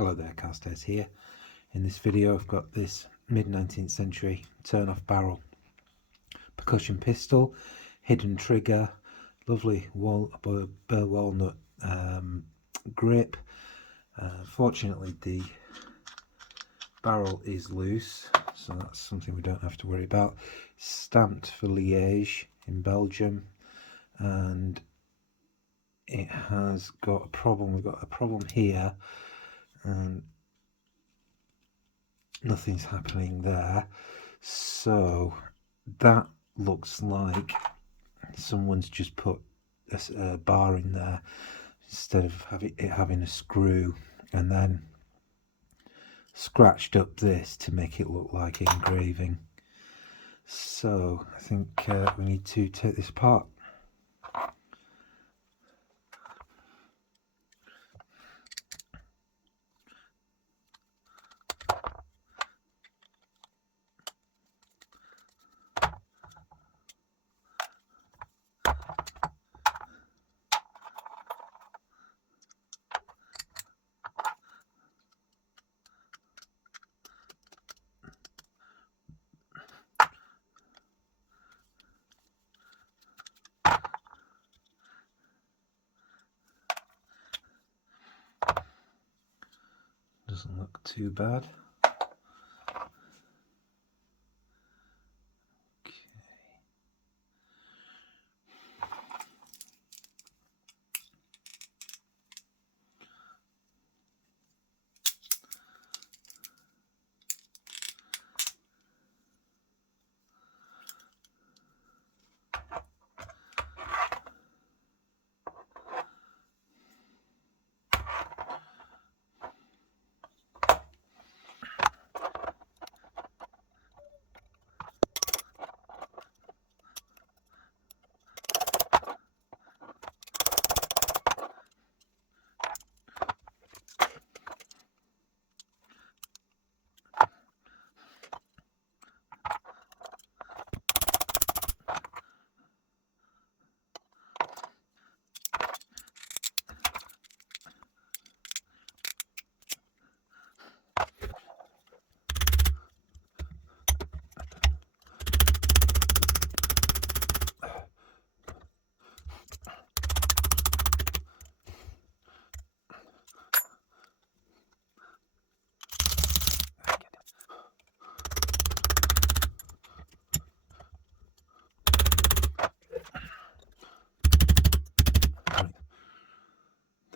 Hello there, Carstairs here. In this video I've got this mid-19th century turn-off barrel percussion pistol, hidden trigger, lovely burr walnut grip. Fortunately the barrel is loose, so that's something we don't have to worry about. Stamped for Liège in Belgium, and it has got a problem. We've got a problem here and nothing's happening there, so that looks like someone's just put a bar in there instead of having a screw, and then scratched up this to make it look like engraving. So I think we need to take this apart. Doesn't look too bad.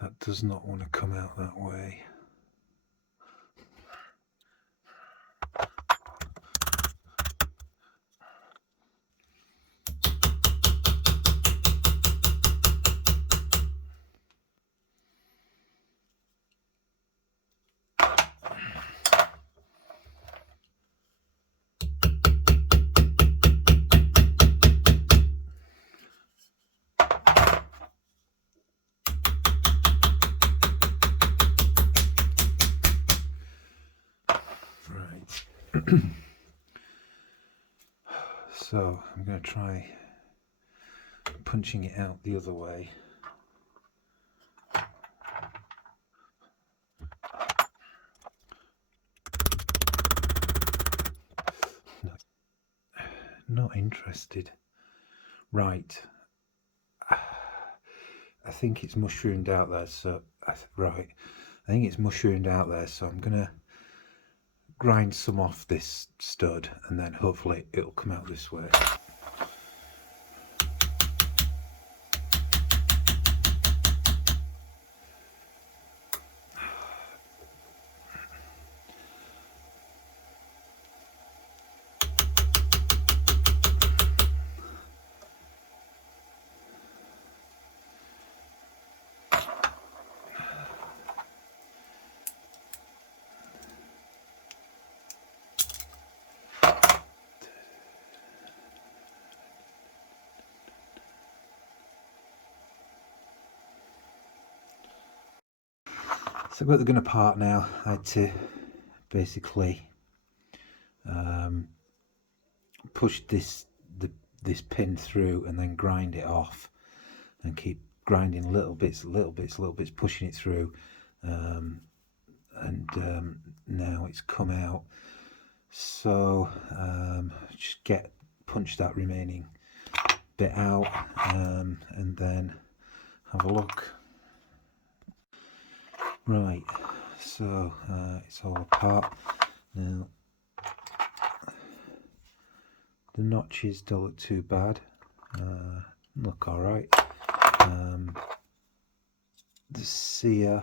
That does not want to come out that way. So I'm going to try punching it out the other way. No, not interested. Right. I think it's mushroomed out there, so I think it's mushroomed out there, so I'm gonna grind some off this stud and then hopefully it'll come out this way. So I've got the gun apart now. I had to basically push this pin through and then grind it off, and keep grinding little bits, pushing it through, and now it's come out. So just punch that remaining bit out, and then have a look. Right, so it's all apart now. The notches don't look too bad, look all right. The sear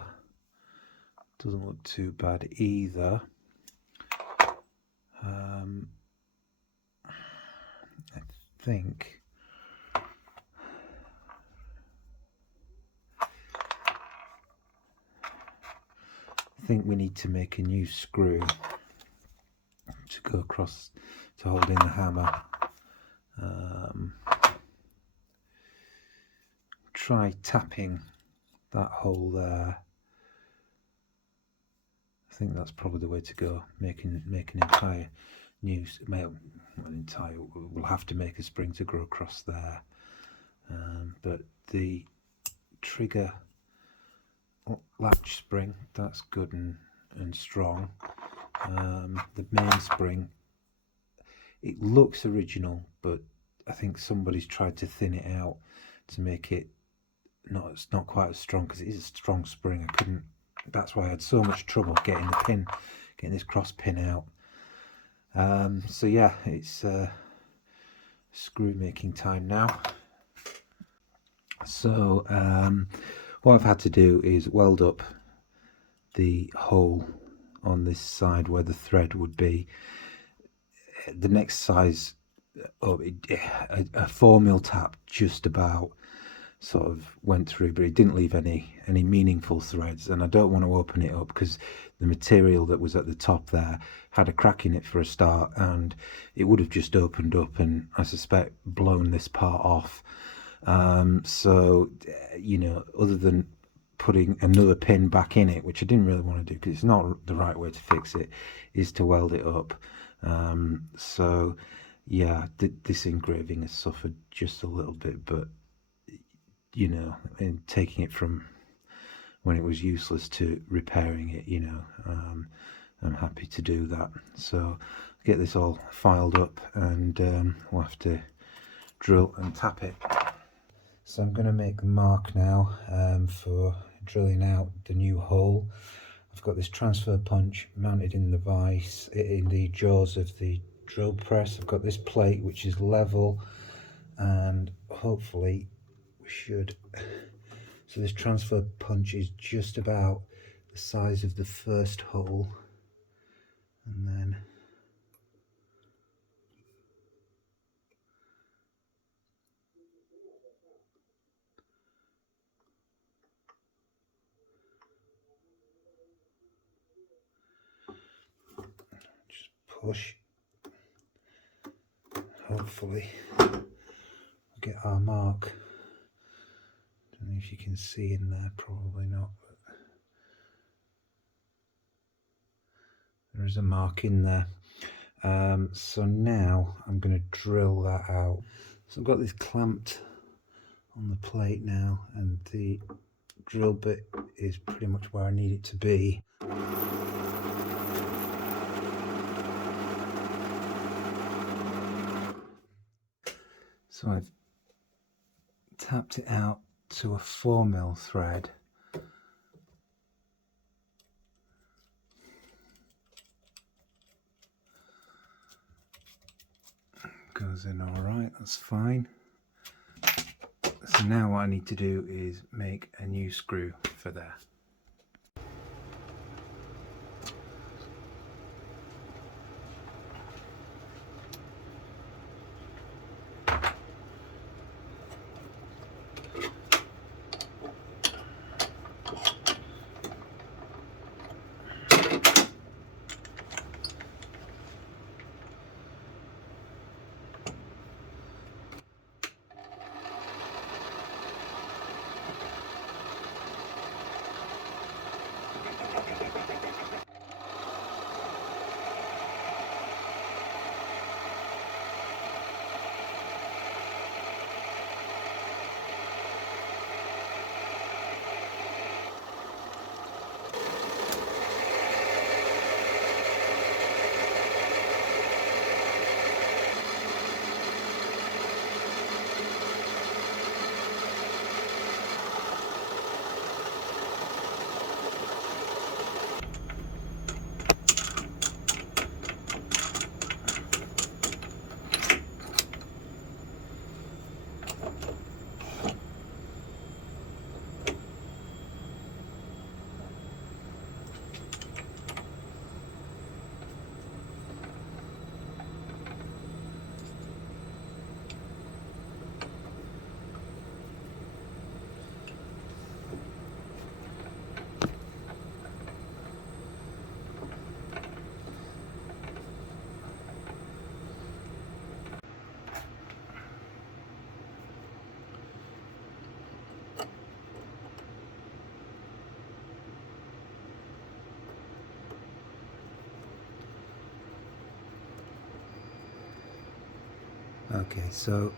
doesn't look too bad either. I think we need to make a new screw to go across to hold in the hammer. Try tapping that hole there. I think that's probably the way to go. Make an entire new, we'll have to make a spring to go across there. But the trigger latch spring, that's good and strong. The main spring, it looks original, but I think somebody's tried to thin it out to make it not quite as strong, because it is a strong spring. That's why I had so much trouble getting this cross pin out. So yeah, it's screw making time now. So what I've had to do is weld up the hole on this side where the thread would be. The next size up, a 4mm tap just about sort of went through, but it didn't leave any meaningful threads, and I don't want to open it up because the material that was at the top there had a crack in it for a start, and it would have just opened up and I suspect blown this part off. So you know, other than putting another pin back in it, which I didn't really want to do because it's not the right way to fix it, is to weld it up. So yeah, this engraving has suffered just a little bit, but you know, in taking it from when it was useless to repairing it, you know, I'm happy to do that. So get this all filed up, and we'll have to drill and tap it. So I'm going to make the mark now for drilling out the new hole. I've got this transfer punch mounted in the vise, in the jaws of the drill press. I've got this plate which is level, and hopefully we should. So this transfer punch is just about the size of the first hole, and then just push. Hopefully we'll get our mark. Don't know if you can see in there, probably not, but there is a mark in there. So now I'm going to drill that out. So I've got this clamped on the plate now, and the drill bit is pretty much where I need it to be. So I've tapped it out to a 4mm thread. Goes in all right, that's fine. So now what I need to do is make a new screw for there. Okay, so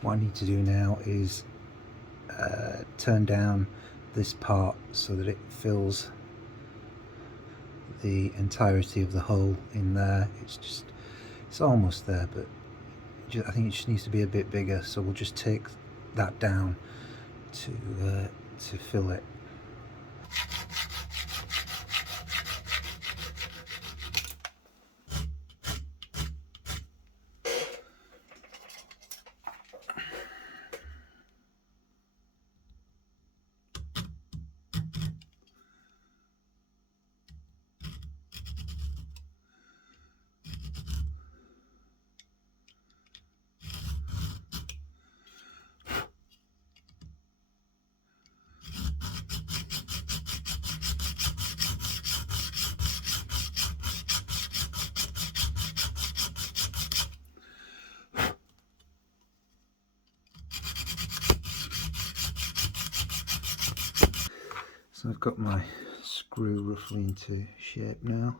what I need to do now is turn down this part so that it fills the entirety of the hole in there. It's almost there, but I think it just needs to be a bit bigger, so we'll just take that down to fill it. So I've got my screw roughly into shape now.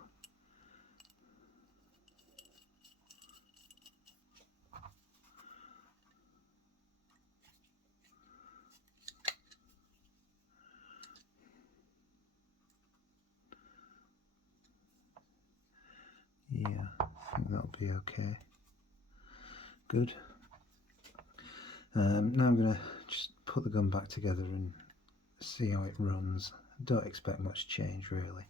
Yeah, I think that'll be okay. Good. Now I'm going to just put the gun back together and see how it runs. Don't expect much change really.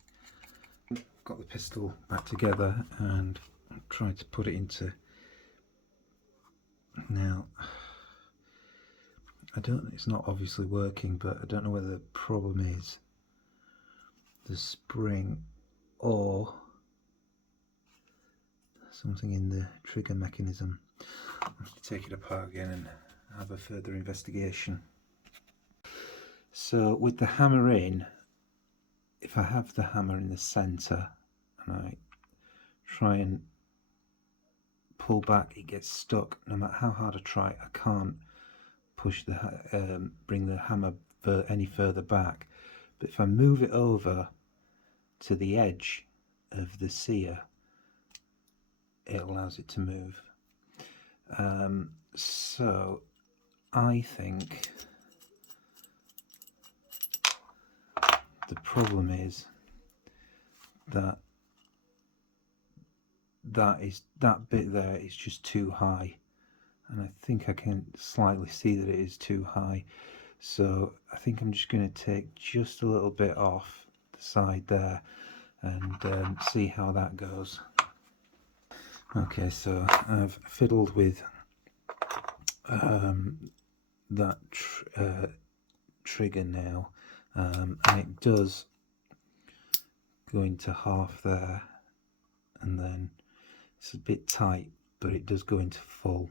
Got the pistol back together and I'm trying to put it into. Now it's not obviously working, but I don't know whether the problem is the spring or something in the trigger mechanism. I'll have to take it apart again and have a further investigation. So with the hammer in, if I have the hammer in the center and I try and pull back, it gets stuck. No matter how hard I try, I can't push bring the hammer any further back. But if I move it over to the edge of the sear, it allows it to move. So I think the problem is that that bit there is just too high, and I think I can slightly see that it is too high. So I think I'm just going to take just a little bit off the side there and see how that goes. Okay, so I've fiddled with that trigger now, and it does go into half there, and then it's a bit tight, but it does go into full.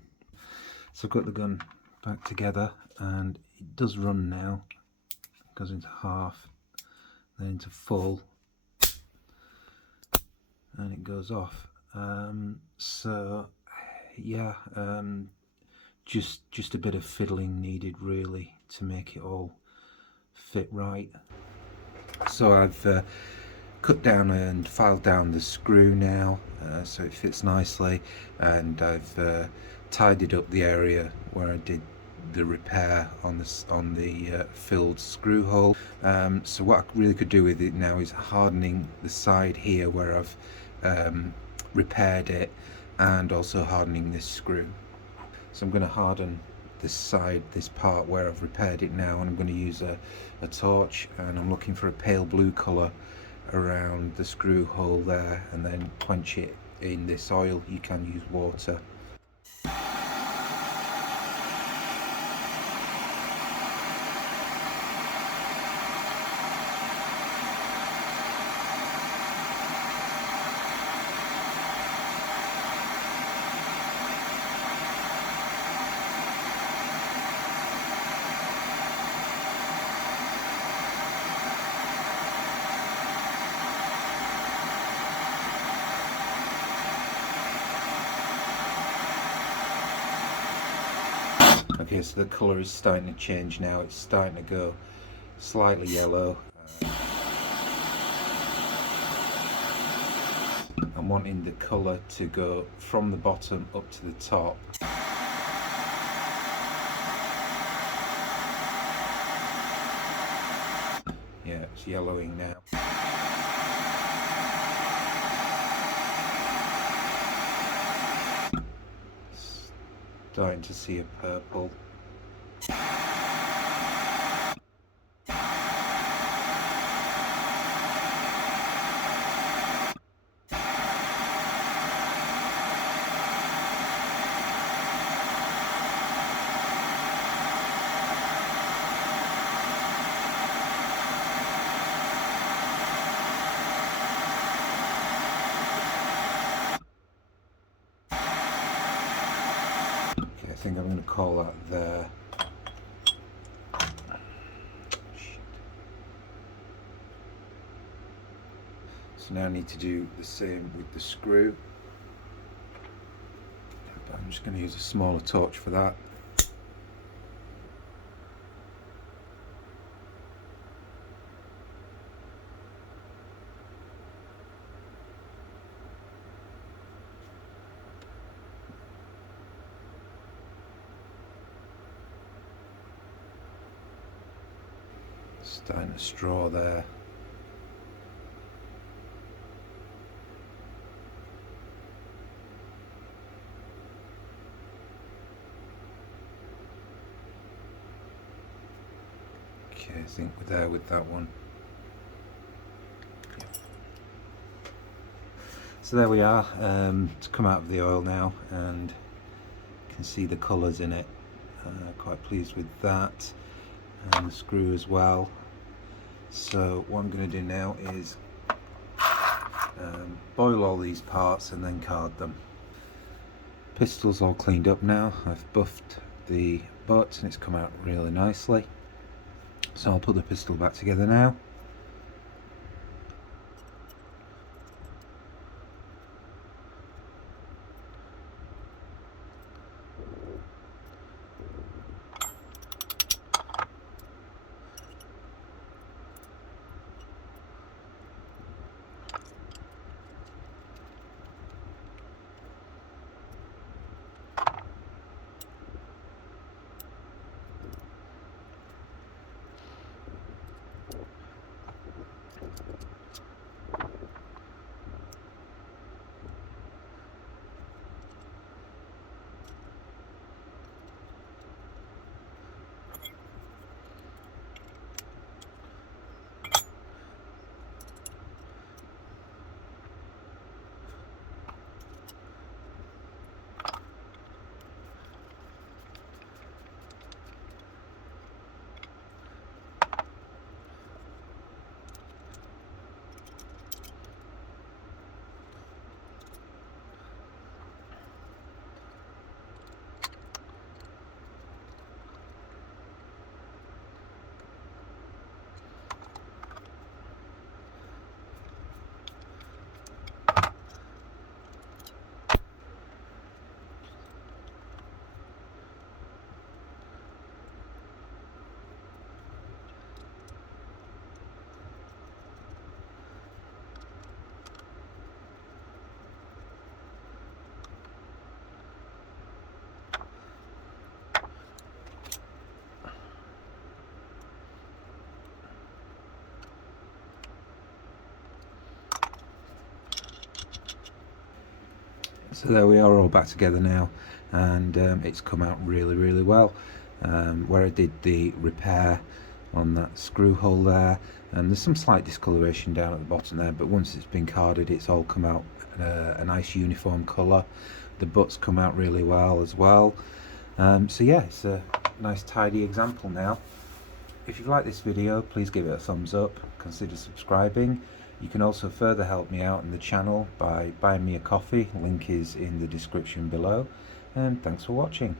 So I've got the gun back together and it does run now. It goes into half, then into full, and it goes off. So yeah, just a bit of fiddling needed really to make it all fit right. So I've cut down and filed down the screw now, so it fits nicely, and I've tidied up the area where I did the repair on the filled screw hole. So what I really could do with it now is hardening the side here where I've repaired it, and also hardening this screw. So I'm going to harden this side, this part where I've repaired it now, and I'm going to use a torch, and I'm looking for a pale blue colour around the screw hole there, and then quench it in this oil. You can use water. Okay, so the colour is starting to change now. It's starting to go slightly yellow. I'm wanting the colour to go from the bottom up to the top. Yeah, it's yellowing now. Starting to see a purple. I think I'm going to call that there. So now I need to do the same with the screw. But I'm just going to use a smaller torch for that. Starting to straw there. Okay, I think we're there with that one. So there we are. It's come out of the oil now, and you can see the colours in it. Quite pleased with that, and the screw as well. So what I'm going to do now is boil all these parts and then card them. Pistol's all cleaned up now. I've buffed the butts and it's come out really nicely. So I'll put the pistol back together now. So there we are, all back together now, and it's come out really well. Where I did the repair on that screw hole there, and there's some slight discoloration down at the bottom there, but once it's been carded it's all come out a nice uniform colour. The butts come out really well as well. So yeah, it's a nice tidy example now. If you've liked this video, please give it a thumbs up, consider subscribing. You can also further help me out in the channel by buying me a coffee, link is in the description below, and thanks for watching.